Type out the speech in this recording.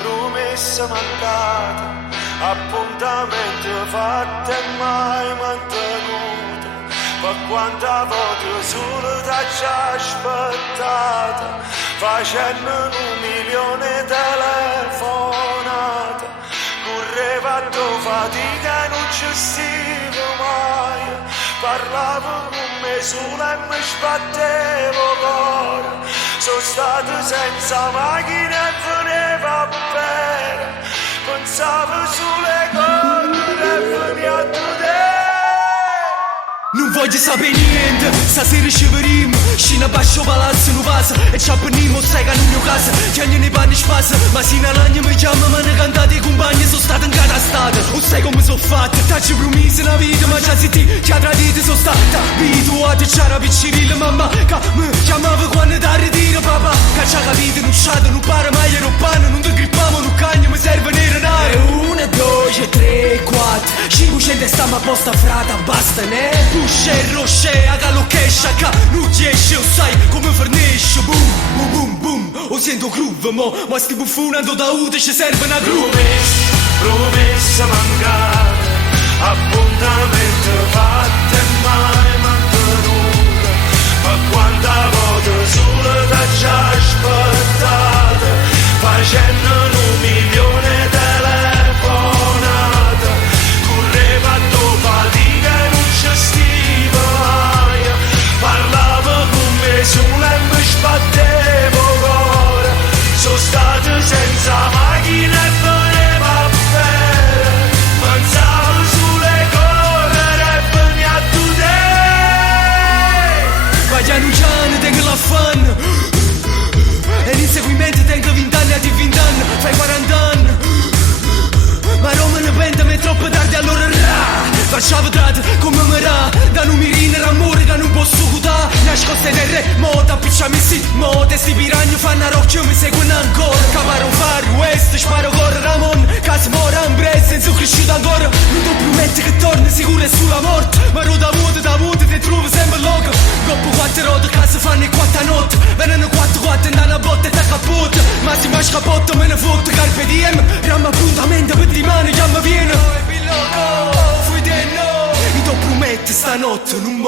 promessa mancata, appuntamento fatto e mai mantenuto. Per quanta volte solo t'ho aspettata, facendo 1.000.000 telefonate. Correva a tua fatica e non ci stivo mai. Parlavo con me sola e mi sbattevo l'ora. Sono stato senza macchina e venevo a bere. Pensavo sulle cose e veniva a te. Non voglio sapere niente, stasera ci vedremo. Scina basso palazzo non passa e ci appenniamo, stai che non mio casa. Che ogni ne panni spassa, ma sino all'anno mi chiama, ma ne cantate i compagni, sono stato incatastate. O sai come sono fatta, t'ho promesso una vita, ma già zitti, che a tradite sono stata. Abituato, c'era piccirillo, mamma, che mi chiamava quando da ritiro, papà. Che ci ha capito, non c'è, non pare mai, ero panno, non ti grippavo, non cagno, mi serve nero nare. 1, 2, 3, 4, 500 stiamo a posta frata, basta ne. Pusce e rosce, a calocchescia, che non riesce, o sai come fornisce. Boom, boom, boom, boom, o sento groove, ma sti buffonando da ute ci serve una groove. Promessa mancata, appuntamento fatto e mai mantenuto. Ma quanta volte solo t'ho aspettata, facendo 1.000.000 telefonate. Correva a tua fatica e non ci stivo mai. Parlavo con me sola e mi sbattevo l'ora. Sono stato senza macchina e venevo a bere. Pensavo sulle cose e veniva a te. Piano piano tengo la fan e l'inseguimento tengo 20 anni a di 20 anni, fai 40 anni. Ma Roma ne pente, ma è troppo tardi allora ra. Facciamo trate come merà, da non mi rinera amore che non posso cutà. Nascoste nel remoto, appicciami sì, mote. Sti piragni fanno rocchio, mi seguono ancora. Caparo far west, sparo con Ramon. Casi mora in brezza, sono cresciuto ancora. Non ti prometto che torni sicuro e sulla morte. Ma da vuoto, ti trovo sempre loco. Coppo 4 rotte, case fanno 4 notte. Vengono 4 andano a botte e te capote. Ma si masca botto, me ne fotto, carpe diem. Ramma appuntamento per di mani, chiama viene. Fui te no, mi do prometto stanotte non